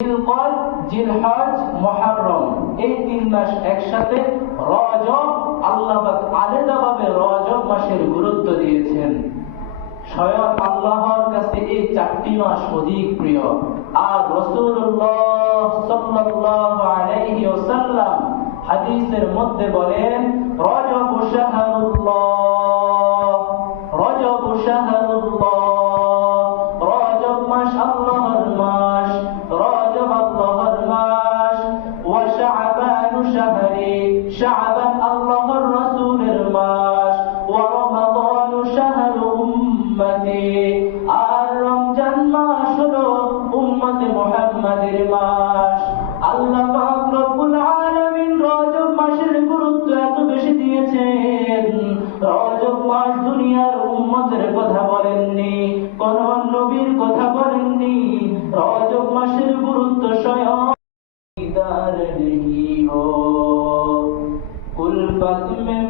জিলকদ, জিলহজ, মুহররম, এই 3 মাস একসাথে। রজব, আল্লাহ পাক আলাদাভাবে রজব মাসের গুরুত্ব দিয়েছেন। স্বয়ং আল্লাহর কাছে এই 4টি মাস অধিক প্রিয়। আর রাসূলুল্লাহ সাল্লাল্লাহু আলাইহি ওয়াসাল্লাম হাদিসের মধ্যে বলেন, রজব শাহরুল্লাহ, রজব শাহরুল্লাহ, রজব মাস আল্লাহর মাস, রজব আল্লাহর মাস। ওয়া শাবানু শাহরি, শাবান আল্লাহর রাসূলের মাস। ওয়া রমাদানু শাহরু উম্মতি, আর রমজান মাস হলো উম্মতে মুহাম্মাদের মাস। আল্লাহ পাক রব্বুল আলামিন রজব মাসের গুরুত্ব এত বেশি দিয়েছেন। রজব মাস দুনিয়ার উম্মতের কথা বলেননি, কোন নবীর কথা বলেননি। রজব মাসের গুরুত্ব স্বয়ং नहीं हो कुल फत में